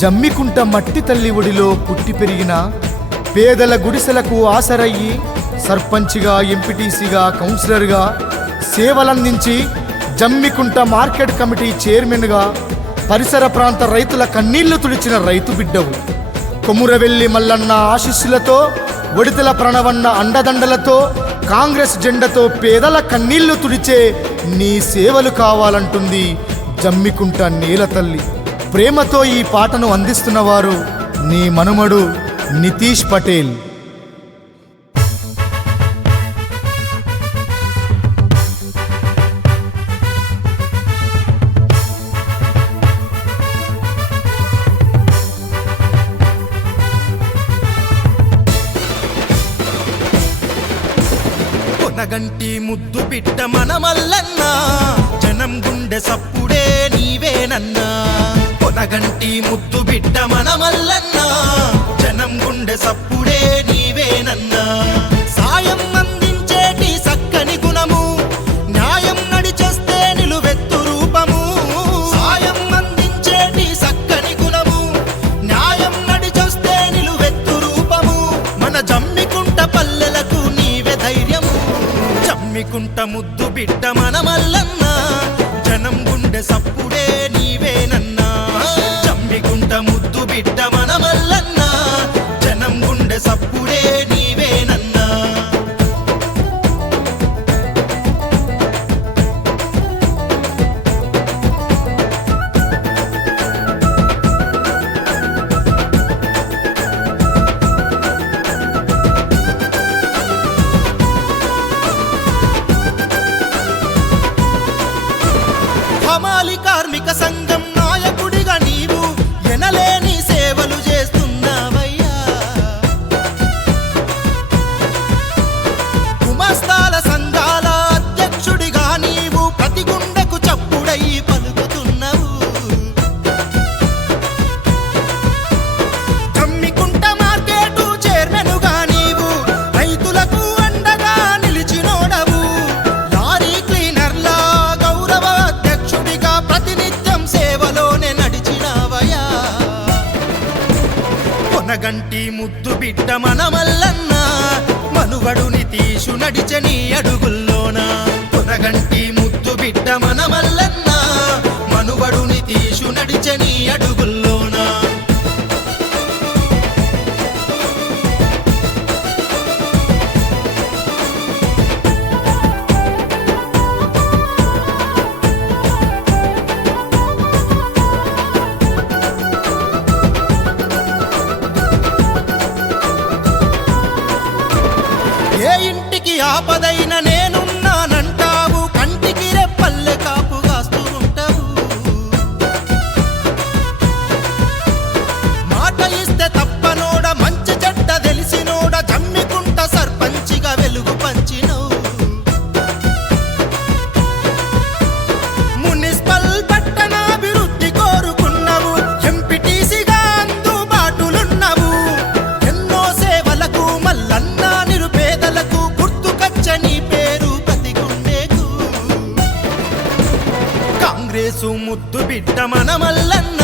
జమ్మికుంట మట్టి తల్లి ఒడిలో పుట్టి పెరిగిన పేదల గుడిసెలకు ఆసరయ్యి సర్పంచ్గా, ఎంపీటీసీగా, కౌన్సిలర్గా సేవలందించి జమ్మికుంట మార్కెట్ కమిటీ చైర్మన్గా పరిసర ప్రాంత రైతుల కన్నీళ్లు తుడిచిన రైతు బిడ్డవు. కొమురవెల్లి మల్లన్న ఆశీస్సులతో, ఒడితల ప్రణవన్న అండదండలతో, కాంగ్రెస్ జెండతో పేదల కన్నీళ్లు తుడిచే నీ సేవలు కావాలంటుంది జమ్మికుంట నేల తల్లి. ప్రేమతో ఈ పాటను అందిస్తున్నవారు నీ మనుమడు నితీష్ పటేల్. పొనగంటి ముద్దు బిడ్డ మన మల్లన్న, జనం గుండె సప్పుడే నీవేనన్నా. పొనగంటి ముద్దు బిడ్డ మన మల్లన్న, జనం గుండె సప్పుడే నీవేనన్నా. సాయం అందించేటి సక్కని గుణము, న్యాయం నడిచేస్తే నిలువెత్తు రూపము. సాయం అందించేటి సక్కని గుణము, న్యాయం నడిచేస్తే నిలువెత్తు రూపము. మన జమ్మికుంట పల్లెలకు నీవే ధైర్యము. జమ్మికుంట ముద్దు బిడ్డ మన మల్లన్న, జనం గుండె సప్పుడే నీవేనన్నా. జమ్మికుంట ముద్దు బిడ్డ మన మల్లన్న, జనం గుండె సప్పుడే నీవేనన్నా. హమాలి కార్మిక సంఘం నాయకుడిగా నీవు ఎనలేని సేవలు చేస్తున్నావయ్యా. గుమస్తాల సంఘాల అధ్యక్షుడిగా నీవు ప్రతి గుండెకు చప్పుడై పలుకుతున్నావు. జమ్మికుంట మార్కెటు చైర్మన్గా నీవు రైతులకు అండగా నిలిచినోడవు. లారీ క్లీనర్ల గౌరవ అధ్యక్షుడిగా ప్రతినిత్యం సేవలోనే నడిచినావయ్యా. పొనగంటి ముద్దు బిడ్డ మన మల్లన్న, మనువడు నితీషు నడిచె నీ అడుగుల్లోన. పొనగంటి ముద్దు బిడ్డ మన మల్లన్న, మనువడు నితీషు నడిచె నీ అడుగుల్లోన. ఏ ఇంటికి ఆపదైన నేనున్నానంటావు, కంటికి రెప్పల్లె కాపు కాస్తూ ఉంటావు. మాట ఇస్తే తప్పనోడ, మంచి చెడ్డ తెలిసినోడ, జమ్మికుంట సర్పంచిగా వెలుగు పంచినవు. మున్సిపల్ పట్టణాభివృద్ధి కోరుకున్నావు, ఎంపీటీసీగా అందుబాటులున్నావు. ఎన్నో సేవలకు మల్లన్న నిరుపేదలకు గుర్తుకొచ్చని పేరు ప్రతి గుండెకు. కాంగ్రెసు ముద్దు బిడ్డ మన మల్లన్న,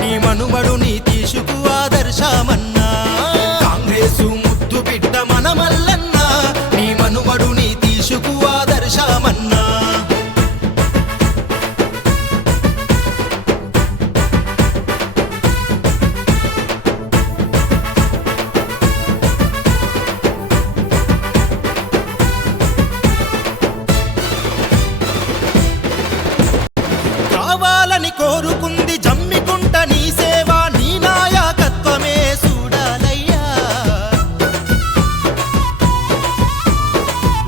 నీ మనుమడు నితీషుకు ఆదర్శమన్నా. కాంగ్రెసు ముద్దు బిడ్డ మన మల్లన్న, నీ మనుమడు నితీషుకు ఆదర్శమన్నా. కావాలని కోరుకుంది జమ్మికుంట నీ సేవ, నీ నాయకత్వమే చూడాలయ్యా.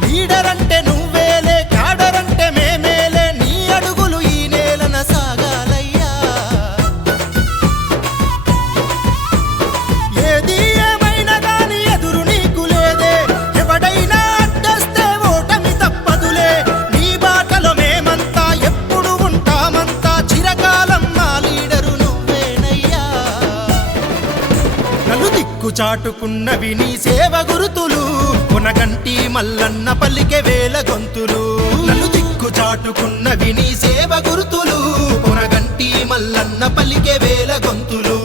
లీడర్ అంటే నువ్వేలే, క్యాడర్ అంటే మేమేలే, నీ అడుగులు ఈ నేలన సాగాలయ్యా. ఏది ఏమైనా గాని ఎదురు నీకు లేదే, ఎవడైనా అడ్డస్తే ఓటమి తప్పదులే. నీ బాటలో మేమంతా ఎప్పుడు ఉంటామంతా, చిరకాలం మా లీడరు నువ్వేనయ్యా. నలుదిక్కు చాటుకున్నవి నీ సేవ గురుతులు, పొనగంటి మల్లన్న పల్లికే వేల గొంతులు. నలుదిక్కు చాటుకున్నవి నీ సేవ గురుతులు, పొనగంటి మల్లన్న పల్లికే వేల గొంతులు.